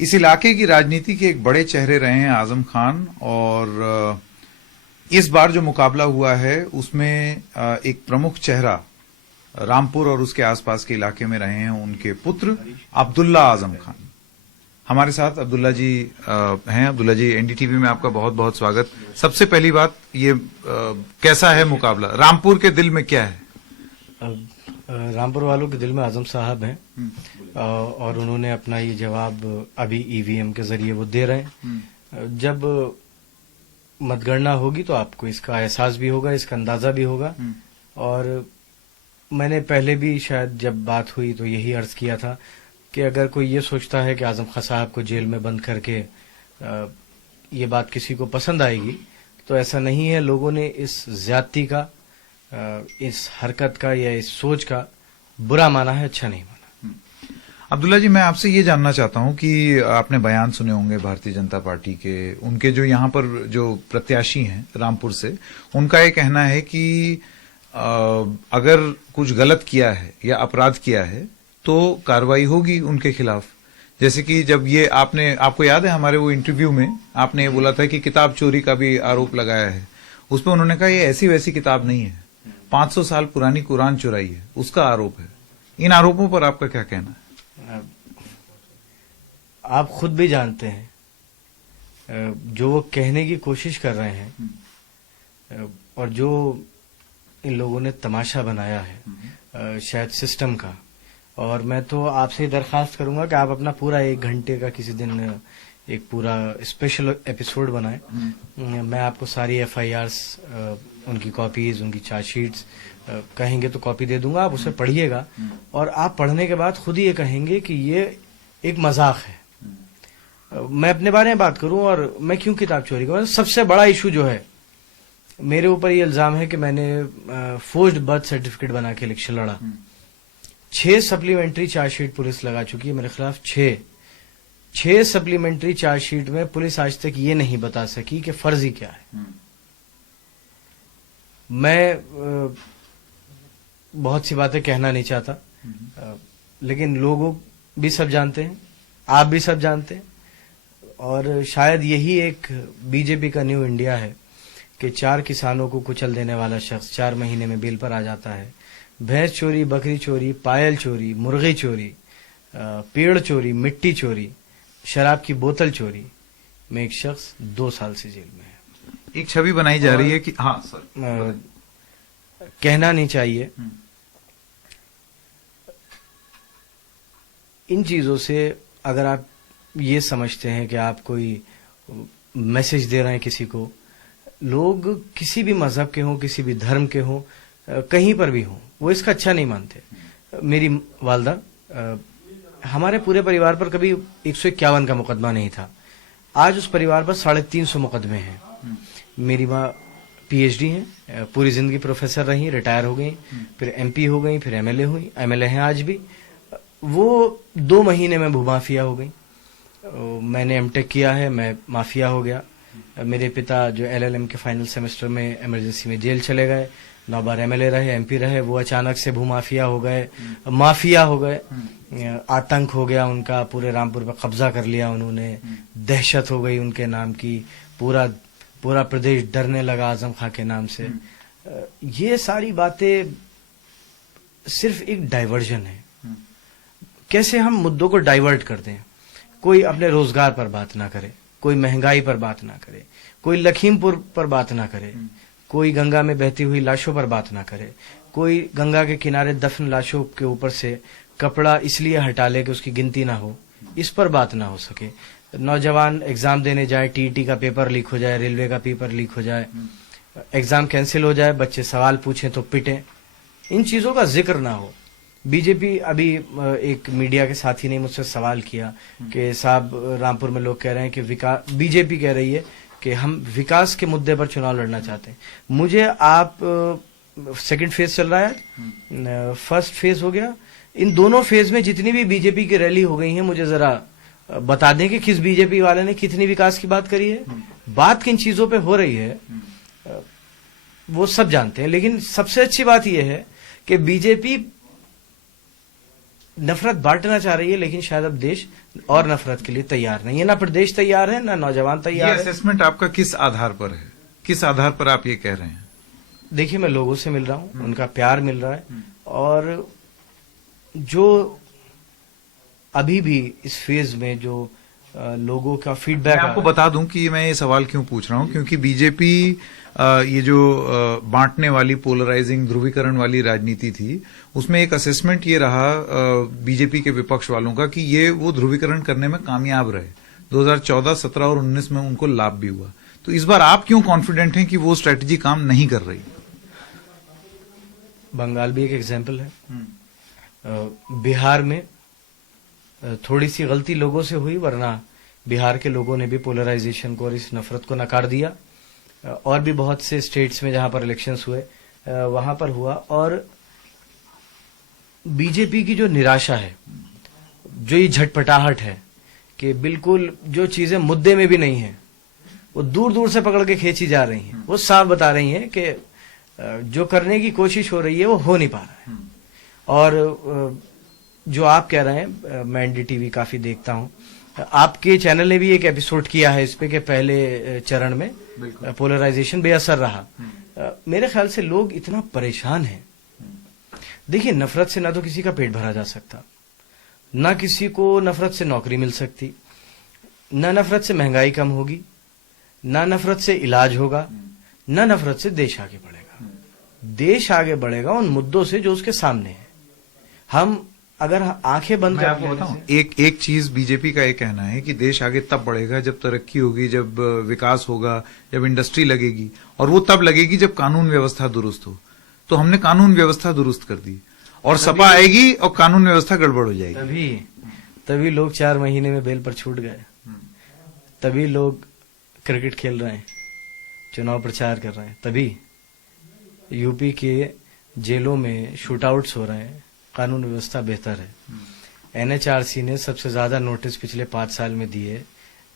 इस इलाके की राजनीति के एक बड़े चेहरे रहे हैं आजम खान, और इस बार जो मुकाबला हुआ है उसमें एक प्रमुख चेहरा रामपुर और उसके आसपास के इलाके में रहे हैं उनके पुत्र अब्दुल्ला आजम खान। हमारे साथ अब्दुल्ला जी हैं। अब्दुल्ला जी, एनडीटीवी में आपका बहुत बहुत स्वागत। सबसे पहली बात ये कैसा है मुकाबला? रामपुर के दिल में क्या है? रामपुर वालों के दिल में आजम साहब हैं, और उन्होंने अपना ये जवाब अभी ईवीएम के जरिए वो दे रहे हैं। जब मतगणना होगी तो आपको इसका एहसास भी होगा, इसका अंदाजा भी होगा। और मैंने पहले भी शायद जब बात हुई तो यही अर्ज किया था कि अगर कोई ये सोचता है कि आजम खान साहब को जेल में बंद करके ये बात किसी को पसंद आएगी, तो ऐसा नहीं है। लोगों ने इस ज्यादती का, इस हरकत का या इस सोच का बुरा माना है, अच्छा नहीं माना। अब्दुल्ला जी, मैं आपसे ये जानना चाहता हूं कि आपने बयान सुने होंगे भारतीय जनता पार्टी के, उनके जो यहां पर जो प्रत्याशी हैं रामपुर से, उनका ये कहना है कि अगर कुछ गलत किया है या अपराध किया है तो कार्रवाई होगी उनके खिलाफ। जैसे कि जब ये आपको याद है हमारे वो इंटरव्यू में आपने ये बोला था कि किताब चोरी का भी आरोप लगाया है, उस पर उन्होंने कहा ये ऐसी वैसी किताब नहीं है, 500 साल पुरानी कुरान चुराई है, उसका आरोप है। इन आरोपों पर आपका क्या कहना है? आप खुद भी जानते हैं जो वो कहने की कोशिश कर रहे हैं और जो इन लोगों ने तमाशा बनाया है शायद सिस्टम का। और मैं तो आपसे दरखास्त करूंगा कि आप अपना पूरा 1 घंटे का किसी दिन एक पूरा स्पेशल एपिसोड बनाएं। मैं आपको सारी FIRs, उनकी कॉपीज, उनकी चार्जशीट्स कहेंगे तो कॉपी दे दूंगा, आप उसे पढ़िएगा और आप पढ़ने के बाद खुद ही ये कहेंगे कि ये एक मजाक है। मैं अपने बारे में बात करूं और मैं क्यों किताब चोरी करूं, सबसे बड़ा इशू जो है मेरे ऊपर ये इल्जाम है कि मैंने फोर्स्ड बर्थ सर्टिफिकेट बना के इलेक्शन लड़ा। 6 सप्लीमेंट्री चार्जशीट पुलिस लगा चुकी है मेरे खिलाफ। 6 सप्लीमेंट्री चार्जशीट में पुलिस आज तक ये नहीं बता सकी कि फर्जी क्या है। मैं बहुत सी बातें कहना नहीं चाहता, लेकिन लोगों भी सब जानते हैं, आप भी सब जानते हैं। और शायद यही एक बीजेपी का न्यू इंडिया है कि 4 किसानों को कुचल देने वाला शख्स 4 महीने में बेल पर आ जाता है। भैंस चोरी, बकरी चोरी, पायल चोरी, मुर्गी चोरी, पेड़ चोरी, मिट्टी चोरी, शराब की बोतल चोरी में एक शख्स 2 साल से जेल में है। एक छवि बनाई जा रही है कि हाँ सर, कहना नहीं चाहिए। इन चीजों से अगर आप ये समझते हैं कि आप कोई मैसेज दे रहे हैं किसी को, लोग किसी भी मजहब के हों, किसी भी धर्म के हों, कहीं पर भी हों, वो इसका अच्छा नहीं मानते। मेरी वालदा, हमारे पूरे परिवार पर कभी 151 का मुकदमा नहीं था। आज उस परिवार पर 350 मुकदमे हैं। मेरी माँ PhD हैं, पूरी जिंदगी प्रोफेसर रही, रिटायर हो गई, फिर MP हो गई, फिर MLA हुई, MLA हैं आज भी। वो 2 महीने में भूमाफिया हो गई। मैंने MTech किया है, मैं माफिया हो गया। मेरे पिता जो LLM के फाइनल सेमेस्टर में इमरजेंसी में जेल चले गए, 9 बार MLA रहे, MP रहे, वो अचानक से भूमाफिया हो गए, माफिया हो गए। आतंक हो गया उनका, पूरे रामपुर पर कब्जा कर लिया उन्होंने, दहशत हो गई उनके नाम की, पूरा प्रदेश डरने लगा आजम खां के नाम से। ये सारी बातें सिर्फ एक डाइवर्जन है। कैसे हम मुद्दों को डाइवर्ट करते हैं। कोई अपने रोजगार पर बात ना करे, कोई महंगाई पर बात ना करे, कोई लखीमपुर पर बात ना करे, कोई गंगा में बहती हुई लाशों पर बात ना करे, कोई गंगा के किनारे दफन लाशों के ऊपर से कपड़ा इसलिए हटा ले कि उसकी गिनती ना हो, इस पर बात ना हो सके। नौजवान एग्जाम देने जाए, TET का पेपर लीक हो जाए, रेलवे का पेपर लीक हो जाए, एग्जाम कैंसिल हो जाए, बच्चे सवाल पूछें तो पिटें, इन चीजों का जिक्र ना हो। बीजेपी, अभी एक मीडिया के साथी ने मुझसे सवाल किया कि साहब रामपुर में लोग कह रहे हैं कि बीजेपी कह रही है कि हम विकास के मुद्दे पर चुनाव लड़ना चाहते हैं। मुझे आप सेकंड फेज चल रहा है, फर्स्ट फेज हो गया, इन दोनों फेज में जितनी भी बीजेपी की रैली हो गई है, मुझे जरा बता दें कि किस बीजेपी वाले ने कितनी विकास की बात करी है। बात किन चीजों पे हो रही है वो सब जानते हैं। लेकिन सबसे अच्छी बात यह है कि बीजेपी नफरत बांटना चाह रही है, लेकिन शायद अब देश और नफरत के लिए तैयार नहीं है। ना प्रदेश तैयार है, ना नौजवान ये तैयार है। असेसमेंट आपका किस आधार पर है? किस आधार पर आप ये कह रहे हैं? देखिए, मैं लोगों से मिल रहा हूं, उनका प्यार मिल रहा है, और जो अभी भी इस फेज में जो लोगों का फीडबैक, मैं आपको बता दूं कि मैं ये सवाल क्यों पूछ रहा हूं, क्योंकि बीजेपी ये जो बांटने वाली, पोलराइजिंग, ध्रुवीकरण वाली राजनीति थी, उसमें एक असेसमेंट ये रहा बीजेपी के विपक्ष वालों का कि ये वो ध्रुवीकरण करने में कामयाब रहे। 2014, 17 और 19 में उनको लाभ भी हुआ। तो इस बार आप क्यों कॉन्फिडेंट हैं कि वो स्ट्रेटजी काम नहीं कर रही? बंगाल भी एक एग्जाम्पल है। बिहार में थोड़ी सी गलती लोगों से हुई, वरना बिहार के लोगों ने भी पोलराइजेशन को और इस नफरत को नकार दिया। और भी बहुत से स्टेट्स में जहां पर इलेक्शंस हुए वहां पर हुआ। और बीजेपी की जो निराशा है, जो ये झटपटाहट है कि बिल्कुल जो चीजें मुद्दे में भी नहीं है वो दूर दूर से पकड़ के खींची जा रही हैं, वो साफ बता रही हैं कि जो करने की कोशिश हो रही है वो हो नहीं पा रहा है। और जो आप कह रहे हैं, मैं एनडीटीवी काफी देखता हूं, आपके चैनल ने भी एक एपिसोड किया है इस पे कि पहले चरण में पोलराइजेशन बेअसर रहा। मेरे ख्याल से लोग इतना परेशान हैं। देखिए, नफरत से ना तो किसी का पेट भरा जा सकता, ना किसी को नफरत से नौकरी मिल सकती, ना नफरत से महंगाई कम होगी, ना नफरत से इलाज होगा, ना नफरत से देश आगे बढ़ेगा। देश आगे बढ़ेगा उन मुद्दों से जो उसके सामने है। हम अगर आंखें बंद मैं आपको बताऊं, एक चीज बीजेपी का ये कहना है कि देश आगे तब बढ़ेगा जब तरक्की होगी, जब विकास होगा, जब इंडस्ट्री लगेगी, और वो तब लगेगी जब कानून व्यवस्था दुरुस्त हो। तो हमने कानून व्यवस्था दुरुस्त कर दी, और सपा आएगी और कानून व्यवस्था गड़बड़ हो जाएगी। तभी लोग 4 महीने में बेल पर छूट गए, तभी लोग क्रिकेट खेल रहे हैं, चुनाव प्रचार कर रहे हैं, तभी यूपी के जेलों में शूटआउट्स हो रहे हैं। कानून व्यवस्था बेहतर है। एनएचआरसी ने सबसे ज्यादा नोटिस पिछले 5 साल में दिए।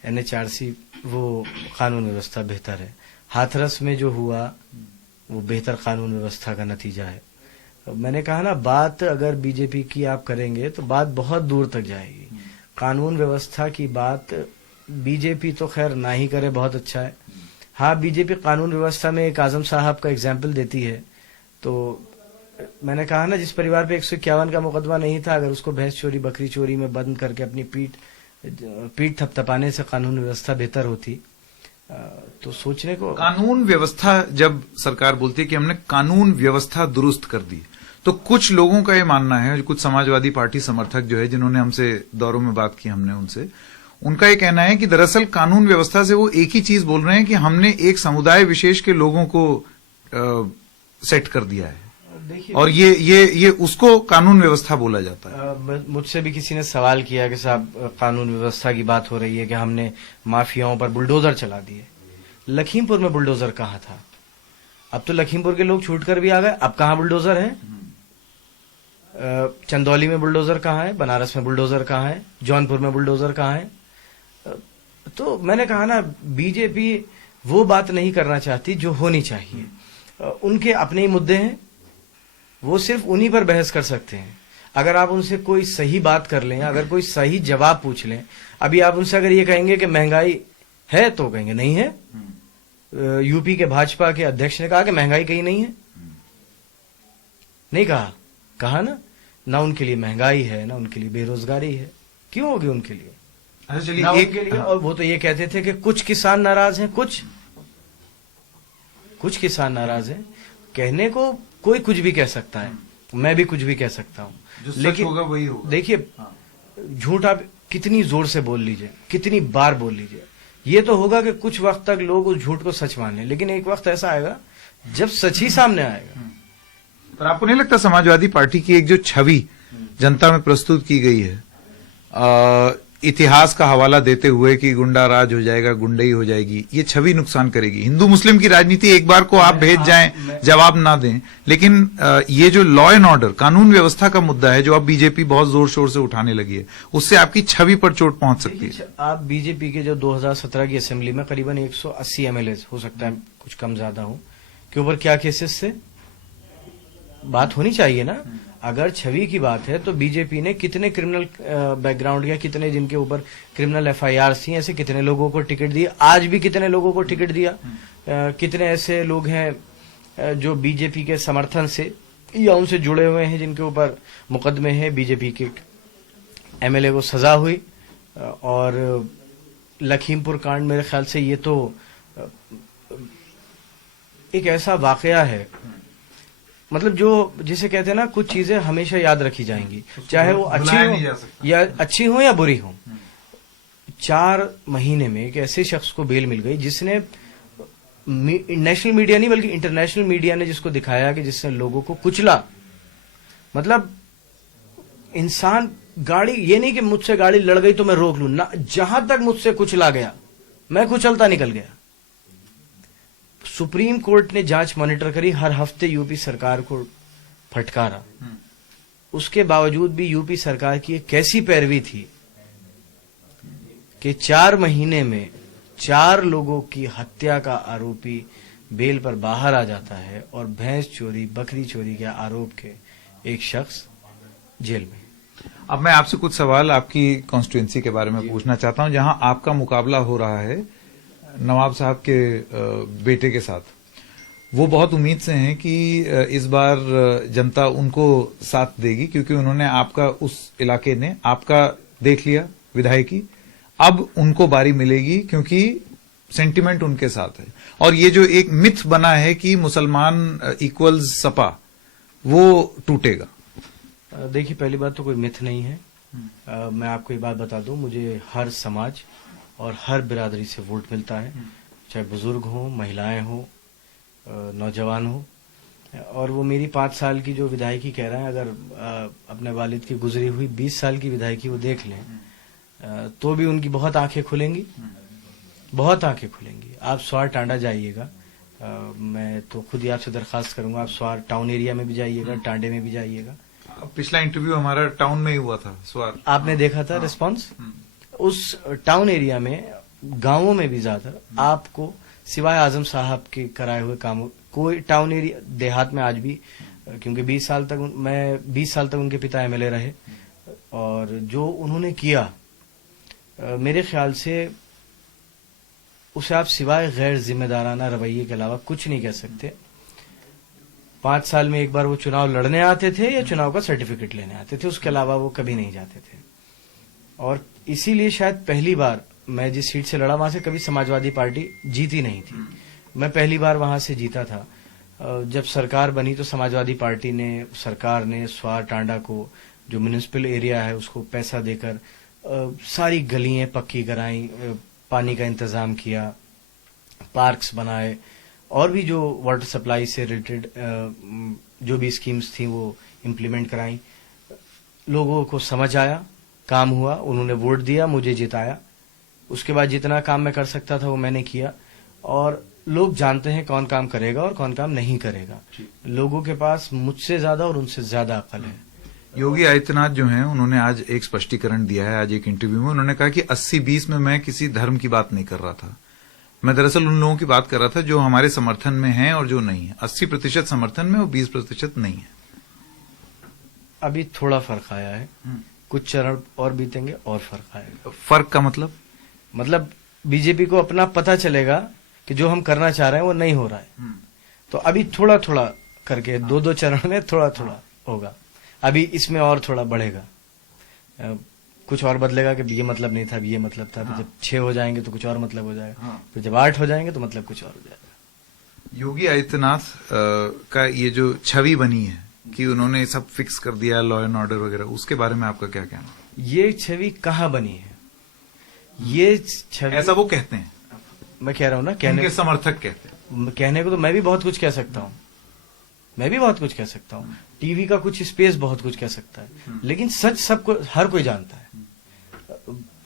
एनएचआरसी, वो कानून व्यवस्था बेहतर है। हाथरस में जो हुआ वो बेहतर कानून व्यवस्था का नतीजा है। मैंने कहा ना, बात अगर बीजेपी की आप करेंगे तो बात बहुत दूर तक जाएगी। कानून व्यवस्था की बात बीजेपी तो खैर ना ही करे, बहुत अच्छा है। हाँ, बीजेपी कानून व्यवस्था में एक आजम साहब का एग्जाम्पल देती है। तो मैंने कहा ना, जिस परिवार पे 151 का मुकदमा नहीं था, अगर उसको भैंस चोरी, बकरी चोरी में बंद करके अपनी पीठ थपथपाने से कानून व्यवस्था बेहतर होती, तो सोचने को। कानून व्यवस्था, जब सरकार बोलती है कि हमने कानून व्यवस्था दुरुस्त कर दी, तो कुछ लोगों का ये मानना है, कुछ समाजवादी पार्टी समर्थक जो है, जिन्होंने हमसे दौरों में बात की, हमने उनसे, उनका ये कहना है कि दरअसल कानून व्यवस्था से वो एक ही चीज बोल रहे हैं कि हमने एक समुदाय विशेष के लोगों को सेट कर दिया है, और ये उसको कानून व्यवस्था बोला जाता है। मुझसे भी किसी ने सवाल किया कि साहब, कानून व्यवस्था की बात हो रही है कि हमने माफियाओं पर बुलडोजर चला दिए। लखीमपुर में बुलडोजर कहाँ था? अब तो लखीमपुर के लोग छूट कर भी आ गए, अब कहाँ बुलडोजर है? चंदौली में बुलडोजर कहाँ है? बनारस में बुलडोजर कहाँ है? जौनपुर में बुलडोजर कहाँ है? तो मैंने कहा ना, बीजेपी वो बात नहीं करना चाहती जो होनी चाहिए। उनके अपने ही मुद्दे हैं, वो सिर्फ उन्हीं पर बहस कर सकते हैं। अगर आप उनसे कोई सही बात कर लें, अगर कोई सही जवाब पूछ लें, अभी आप उनसे अगर ये कहेंगे कि महंगाई है, तो कहेंगे नहीं है। यूपी के भाजपा के अध्यक्ष ने कहा कि महंगाई कहीं नहीं है, नहीं कहा। कहा ना उनके लिए महंगाई है, ना उनके लिए बेरोजगारी है। क्यों होगी उनके लिए? ना उनके लिए। और वो तो ये कहते थे कि कुछ किसान नाराज हैं, कुछ किसान नाराज हैं। कहने को कोई कुछ भी कह सकता है, मैं भी कुछ भी कह सकता हूं, लेकिन होगा वही होगा। देखिए, झूठ आप कितनी जोर से बोल लीजिए, कितनी बार बोल लीजिए, ये तो होगा कि कुछ वक्त तक लोग उस झूठ को सच मान लें, लेकिन एक वक्त ऐसा आएगा जब सच ही सामने आएगा। पर आपको नहीं लगता समाजवादी पार्टी की एक जो छवि जनता में प्रस्तुत की गई है, इतिहास का हवाला देते हुए कि गुंडा राज हो जाएगा, गुंडई हो जाएगी, ये छवि नुकसान करेगी? हिंदू मुस्लिम की राजनीति एक बार को आप भेज जाएं, जवाब ना दें, लेकिन ये जो लॉ एंड ऑर्डर, कानून व्यवस्था का मुद्दा है, जो अब बीजेपी बहुत जोर शोर से उठाने लगी है, उससे आपकी छवि पर चोट पहुंच सकती है। आप बीजेपी के जो 2017 की असेंबली में करीबन 180 एमएलए, हो सकता है कुछ कम ज्यादा हो, के ऊपर क्या केसेस थे? बात होनी चाहिए ना। अगर छवि की बात है तो बीजेपी ने कितने क्रिमिनल बैकग्राउंड या कितने जिनके ऊपर क्रिमिनल एफआईआर थी, ऐसे कितने लोगों को टिकट दिया, आज भी कितने लोगों को टिकट दिया। कितने ऐसे लोग हैं जो बीजेपी के समर्थन से या उनसे जुड़े हुए हैं जिनके ऊपर मुकदमे हैं। बीजेपी के एमएलए को सजा हुई। और लखीमपुर कांड मेरे ख्याल से ये तो एक ऐसा वाकया है, मतलब जो जिसे कहते हैं ना, कुछ चीजें हमेशा याद रखी जाएंगी, चाहे वो अच्छी हो या बुरी हो। 4 महीने में एक ऐसे शख्स को बेल मिल गई जिसने नेशनल मीडिया नहीं बल्कि इंटरनेशनल मीडिया ने जिसको दिखाया कि जिसने लोगों को कुचला। मतलब इंसान गाड़ी, ये नहीं कि मुझसे गाड़ी लड़ गई तो मैं रोक लूं ना, जहां तक मुझसे कुचला गया मैं कुचलता निकल गया। सुप्रीम कोर्ट ने जांच मॉनिटर करी, हर हफ्ते यूपी सरकार को फटकारा। उसके बावजूद भी यूपी सरकार की एक कैसी पैरवी थी कि 4 महीने में 4 लोगों की हत्या का आरोपी बेल पर बाहर आ जाता है और भैंस चोरी, बकरी चोरी के आरोप के एक शख्स जेल में। अब मैं आपसे कुछ सवाल आपकी कॉन्स्टिट्यूएंसी के बारे में पूछना चाहता हूं, जहां आपका मुकाबला हो रहा है नवाब साहब के बेटे के साथ। वो बहुत उम्मीद से हैं कि इस बार जनता उनको साथ देगी, क्योंकि उन्होंने आपका, उस इलाके ने आपका देख लिया विधायकी। अब उनको बारी मिलेगी क्योंकि सेंटिमेंट उनके साथ है। और ये जो एक मिथ बना है कि मुसलमान इक्वल्स सपा, वो टूटेगा। देखिए, पहली बात तो कोई मिथ नहीं है। मैं आपको एक बात बता दूं, मुझे हर समाज और हर बिरादरी से वोट मिलता है, चाहे बुजुर्ग हो, महिलाएं हो, नौजवान हो। और वो मेरी 5 साल की जो विधायकी कह रहे हैं, अगर अपने वालिद की गुजरी हुई 20 साल की विधायकी वो देख लें तो भी उनकी बहुत आंखें खुलेंगी, बहुत आंखें खुलेंगी। आप स्वार टांडा जाइएगा, मैं तो खुद ही आपसे दरखास्त करूंगा, आप स्वार टाउन एरिया में भी जाइएगा, टांडे में भी जाइएगा। पिछला इंटरव्यू हमारा टाउन में ही हुआ था, स्वार आपने देखा था रिस्पांस। उस टाउन एरिया में, गांवों में भी ज्यादा आपको सिवाय आजम साहब के कराए हुए कामों, कोई टाउन एरिया, देहात में आज भी, क्योंकि 20 साल तक उनके पिता एमएलए रहे, और जो उन्होंने किया मेरे ख्याल से उसे आप सिवाय गैर जिम्मेदाराना रवैये के अलावा कुछ नहीं कह सकते। 5 साल में एक बार वो चुनाव लड़ने आते थे या चुनाव का सर्टिफिकेट लेने आते थे, उसके अलावा वो कभी नहीं जाते थे। और इसीलिए शायद पहली बार मैं जिस सीट से लड़ा वहां से कभी समाजवादी पार्टी जीती नहीं थी, मैं पहली बार वहां से जीता था। जब सरकार बनी तो समाजवादी पार्टी ने, सरकार ने स्वार टांडा को, जो म्यूनिसिपल एरिया है, उसको पैसा देकर सारी गलियां पक्की कराई, पानी का इंतजाम किया, पार्क्स बनाए, और भी जो वाटर सप्लाई से रिलेटेड जो भी स्कीम्स थी वो इम्प्लीमेंट कराई। लोगों को समझ आया, काम हुआ, उन्होंने वोट दिया, मुझे जिताया। उसके बाद जितना काम मैं कर सकता था वो मैंने किया, और लोग जानते हैं कौन काम करेगा और कौन काम नहीं करेगा। लोगों के पास मुझसे ज्यादा और उनसे ज्यादा अक्ल है। योगी आदित्यनाथ जो हैं, उन्होंने आज एक स्पष्टीकरण दिया है, आज एक इंटरव्यू में उन्होंने कहा कि 80-20 में मैं किसी धर्म की बात नहीं कर रहा था, मैं दरअसल उन लोगों की बात कर रहा था जो हमारे समर्थन में हैं और जो नहीं है। 80% समर्थन में और 20% नहीं है। अभी थोड़ा फर्क आया है, कुछ चरण और बीतेंगे और फर्क आएगा। फर्क का मतलब बीजेपी को अपना पता चलेगा कि जो हम करना चाह रहे हैं वो नहीं हो रहा है, तो अभी थोड़ा थोड़ा करके 2-2 चरण में थोड़ा थोड़ा होगा। अभी इसमें और थोड़ा बढ़ेगा, कुछ और बदलेगा कि ये मतलब नहीं था, ये मतलब था। फिर जब 6 हो जाएंगे तो कुछ और मतलब हो जाएगा, फिर जब 8 हो जाएंगे तो मतलब कुछ और हो जाएगा। योगी आदित्यनाथ का ये जो छवि बनी है कि उन्होंने सब फिक्स कर दिया, लॉ एंड ऑर्डर वगैरह, उसके बारे में आपका क्या कहना? ये छवि कहाँ बनी है? ये छवि, ऐसा वो कहते हैं, मैं कह रहा हूँ ना, उनके समर्थक कहते हैं। कहने को तो मैं भी बहुत कुछ कह सकता हूँ, मैं भी बहुत कुछ कह सकता हूँ, टीवी का कुछ स्पेस बहुत कुछ कह सकता है, लेकिन सच सबको, हर कोई जानता है।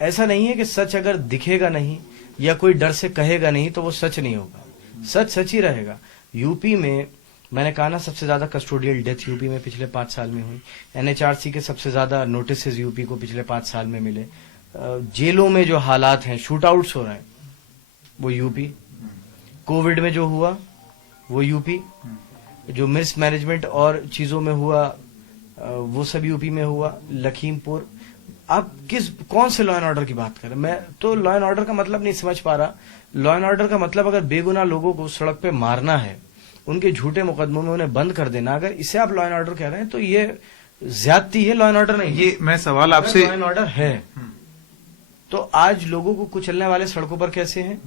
ऐसा नहीं है कि सच अगर दिखेगा नहीं या कोई डर से कहेगा नहीं तो वो सच नहीं होगा, सच सच ही रहेगा। यूपी में मैंने कहा ना, सबसे ज्यादा कस्टोडियल डेथ यूपी में पिछले 5 साल में हुई। एनएचआरसी के सबसे ज्यादा नोटिस यूपी को पिछले 5 साल में मिले। जेलों में जो हालात हैं, शूट आउट्स हो रहे हैं, वो यूपी। कोविड में जो हुआ वो यूपी। जो मिस मैनेजमेंट और चीजों में हुआ वो सब यूपी में हुआ, लखीमपुर। आप कौन से लॉ एंड ऑर्डर की बात कर रहे हैं? मैं तो लॉ एंड ऑर्डर का मतलब नहीं समझ पा रहा। लॉ एंड ऑर्डर का मतलब अगर बेगुनाह लोगों को सड़क पे मारना है, उनके झूठे मुकदमों में उन्हें बंद कर देना, अगर इसे आप लॉ एंड ऑर्डर कह रहे हैं तो ये ज्यादती है, लॉ एंड ऑर्डर नहीं। ये मैं सवाल आपसे, लॉ एंड ऑर्डर है तो आज लोगों को कुचलने वाले सड़कों पर कैसे हैं?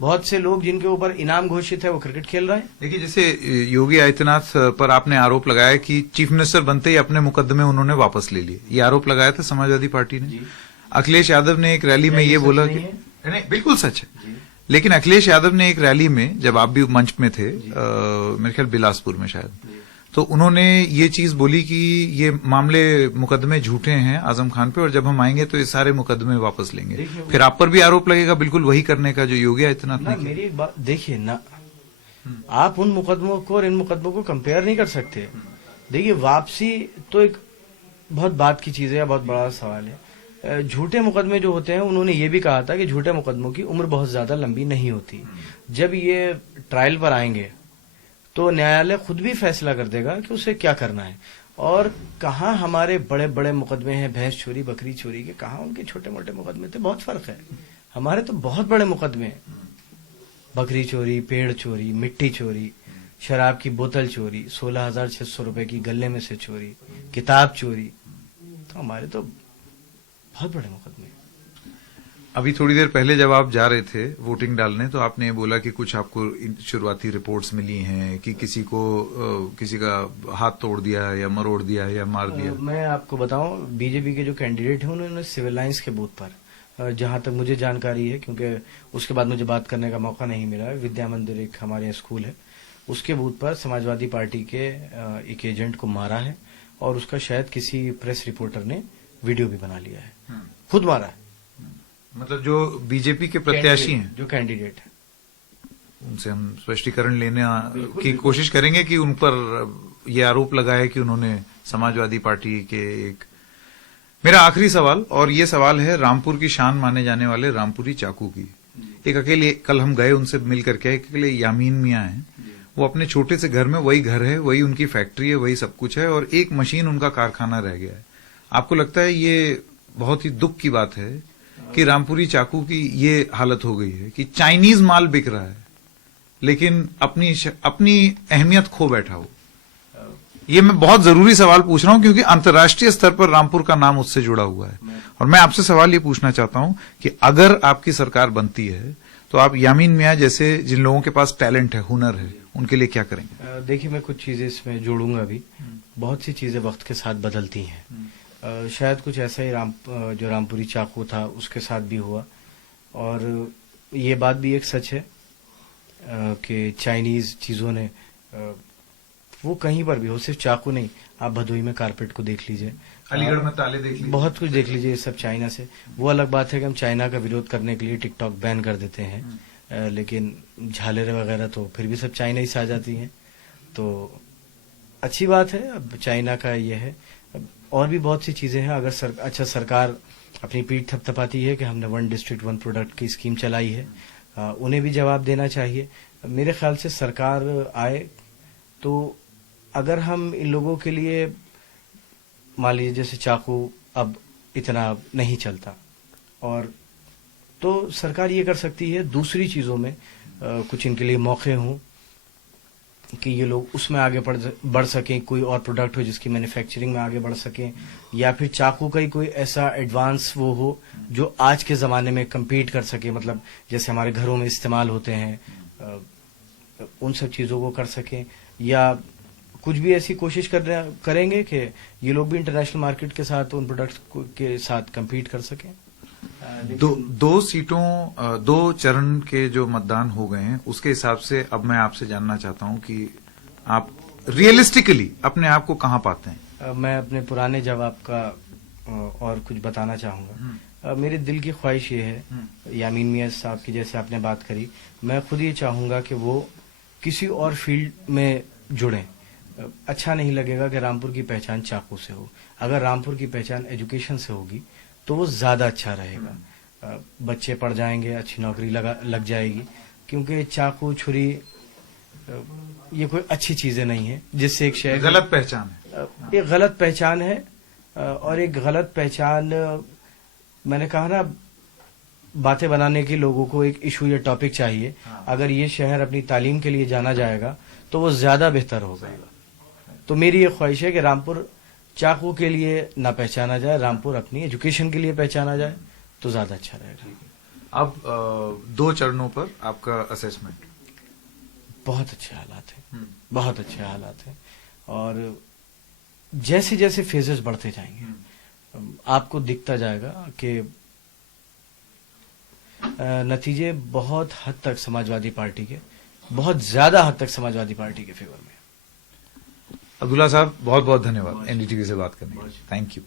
बहुत से लोग जिनके ऊपर इनाम घोषित है वो क्रिकेट खेल रहे हैं। देखिए, जैसे योगी आदित्यनाथ पर आपने आरोप लगाया कि चीफ मिनिस्टर बनते ही अपने मुकदमे उन्होंने वापस ले लिए, ये आरोप लगाया था समाजवादी पार्टी ने। अखिलेश यादव ने एक रैली में ये बोला कि नहीं, बिल्कुल सच है। लेकिन अखिलेश यादव ने एक रैली में, जब आप भी मंच में थे, मेरे ख्याल बिलासपुर में शायद, तो उन्होंने ये चीज बोली कि ये मामले मुकदमे झूठे हैं आजम खान पे, और जब हम आएंगे तो ये सारे मुकदमे वापस लेंगे। फिर आप पर भी आरोप लगेगा बिल्कुल वही करने का जो योगी आदित्यनाथ ने किया। मेरी एक बात देखिए ना, आप उन मुकदमों को और इन मुकदमों को कंपेयर नहीं कर सकते। देखिए, वापसी तो एक बहुत बात की चीज है, बहुत बड़ा सवाल है। झूठे मुकदमे जो होते हैं, उन्होंने ये भी कहा था कि झूठे मुकदमों की उम्र बहुत ज्यादा लंबी नहीं होती। जब ये ट्रायल पर आएंगे तो न्यायालय खुद भी फैसला कर देगा कि उसे क्या करना है। और कहाँ हमारे बड़े बड़े मुकदमे हैं, भैंस चोरी, बकरी चोरी के, कहाँ उनके छोटे मोटे मुकदमे थे? बहुत फर्क है। हमारे तो बहुत बड़े मुकदमे हैं, बकरी चोरी, पेड़ चोरी, मिट्टी चोरी, शराब की बोतल चोरी, 16,600 रुपए की गले में से चोरी, किताब चोरी, तो हमारे तो बहुत बड़े मुकदमे। अभी थोड़ी देर पहले जब आप जा रहे थे वोटिंग डालने, तो आपने ये बोला कि कुछ आपको शुरुआती रिपोर्ट्स मिली हैं कि किसी का हाथ तोड़ दिया या मरोड़ दिया या मार दिया। मैं आपको बताऊं, बीजेपी के जो कैंडिडेट हैं उन्होंने सिविल लाइंस के बूथ पर, जहां तक मुझे जानकारी है, क्योंकि उसके बाद मुझे बात करने का मौका नहीं मिला, विद्या मंदिर एक हमारे यहाँ स्कूल है, उसके बूथ पर समाजवादी पार्टी के एक एजेंट को मारा है, और उसका शायद किसी प्रेस रिपोर्टर ने वीडियो भी बना लिया है, खुद मारा है। मतलब जो बीजेपी के प्रत्याशी हैं, जो कैंडिडेट है, उनसे हम स्पष्टीकरण लेने की कोशिश करेंगे कि उन पर ये आरोप लगा है कि उन्होंने समाजवादी पार्टी के एक। मेरा आखिरी सवाल, और ये सवाल है रामपुर की शान माने जाने वाले रामपुरी चाकू की। एक अकेले, कल हम गए उनसे मिल करके, एक अकेले यामीन मियां हैं, वो अपने छोटे से घर में, वही घर है, वही उनकी फैक्ट्री है, वही सब कुछ है, और एक मशीन उनका कारखाना रह गया है। आपको लगता है ये बहुत ही दुख की बात है कि रामपुरी चाकू की ये हालत हो गई है कि चाइनीज माल बिक रहा है लेकिन अपनी अहमियत खो बैठा हो? ये मैं बहुत जरूरी सवाल पूछ रहा हूं क्योंकि अंतर्राष्ट्रीय स्तर पर रामपुर का नाम उससे जुड़ा हुआ है। और मैं आपसे सवाल ये पूछना चाहता हूं कि अगर आपकी सरकार बनती है तो आप यामीन मियां जैसे जिन लोगों के पास टैलेंट है, हुनर है, उनके लिए क्या करेंगे? देखिए, मैं कुछ चीजें इसमें जोड़ूंगा भी। बहुत सी चीजें वक्त के साथ बदलती हैं। शायद कुछ ऐसा ही जो रामपुरी चाकू था उसके साथ भी हुआ, और ये बात भी एक सच है कि चाइनीज चीजों ने, वो कहीं पर भी हो, सिर्फ चाकू नहीं, आप भदोही में कारपेट को देख लीजिए, अलीगढ़ में ताले देख लीजिए, बहुत कुछ देख लीजिए, ये सब चाइना से। वो अलग बात है कि हम चाइना का विरोध करने के लिए टिकटॉक बैन कर देते हैं, लेकिन झालरें वगैरह तो फिर भी सब चाइना ही से आ जाती हैं, तो अच्छी बात है। अब चाइना का ये है, और भी बहुत सी चीजें हैं। अगर सरकार अपनी पीठ थपथपाती है कि हमने 1 डिस्ट्रिक्ट 1 प्रोडक्ट की स्कीम चलाई है, उन्हें भी जवाब देना चाहिए। मेरे ख्याल से सरकार आए तो अगर हम इन लोगों के लिए, मान लीजिए जैसे चाकू अब इतना नहीं चलता, और तो सरकार ये कर सकती है दूसरी चीजों में कुछ इनके लिए मौके हों कि ये लोग उसमें आगे बढ़ सकें, कोई और प्रोडक्ट हो जिसकी मैन्युफैक्चरिंग में आगे बढ़ सकें, या फिर चाकू का ही कोई ऐसा एडवांस वो हो जो आज के ज़माने में कम्पीट कर सके, मतलब जैसे हमारे घरों में इस्तेमाल होते हैं, उन सब चीज़ों को कर सकें, या कुछ भी ऐसी कोशिश करेंगे कि ये लोग भी इंटरनेशनल मार्केट के साथ उन प्रोडक्ट्स के साथ कम्पीट कर सकें। दो सीटों, 2 चरण के जो मतदान हो गए हैं उसके हिसाब से अब मैं आपसे जानना चाहता हूं कि आप रियलिस्टिकली अपने आप को कहां पाते हैं? मैं अपने पुराने जवाब का और कुछ बताना चाहूंगा। मेरे दिल की ख्वाहिश ये है, यामीन मियां साहब की जैसे आपने बात करी, मैं खुद ये चाहूंगा कि वो किसी और फील्ड में जुड़ें। अच्छा नहीं लगेगा कि रामपुर की पहचान चाकू से हो। अगर रामपुर की पहचान एजुकेशन से होगी तो वो ज्यादा अच्छा रहेगा। बच्चे पढ़ जाएंगे, अच्छी नौकरी लग जाएगी, क्योंकि चाकू छुरी ये कोई अच्छी चीजें नहीं है जिससे एक शहर गलत पहचान है। एक गलत पहचान है और एक गलत पहचान मैंने कहा ना, बातें बनाने के लोगों को एक इशू या टॉपिक चाहिए। अगर ये शहर अपनी तालीम के लिए जाना जाएगा तो वो ज्यादा बेहतर होगा। तो मेरी ये ख्वाहिश है कि रामपुर चाकू के लिए ना पहचाना जाए, रामपुर अपनी एजुकेशन के लिए पहचाना जाए तो ज्यादा अच्छा रहेगा। अब 2 चरणों पर आपका असेसमेंट। बहुत अच्छे हालात हैं, बहुत अच्छे हालात हैं और जैसे जैसे फेजेस बढ़ते जाएंगे आपको दिखता जाएगा कि नतीजे बहुत हद तक समाजवादी पार्टी के, बहुत ज्यादा हद तक समाजवादी पार्टी के फेवर में। अब्दुल्ला साहब बहुत बहुत धन्यवाद एनडीटीवी से बात करने के लिए। Thank you.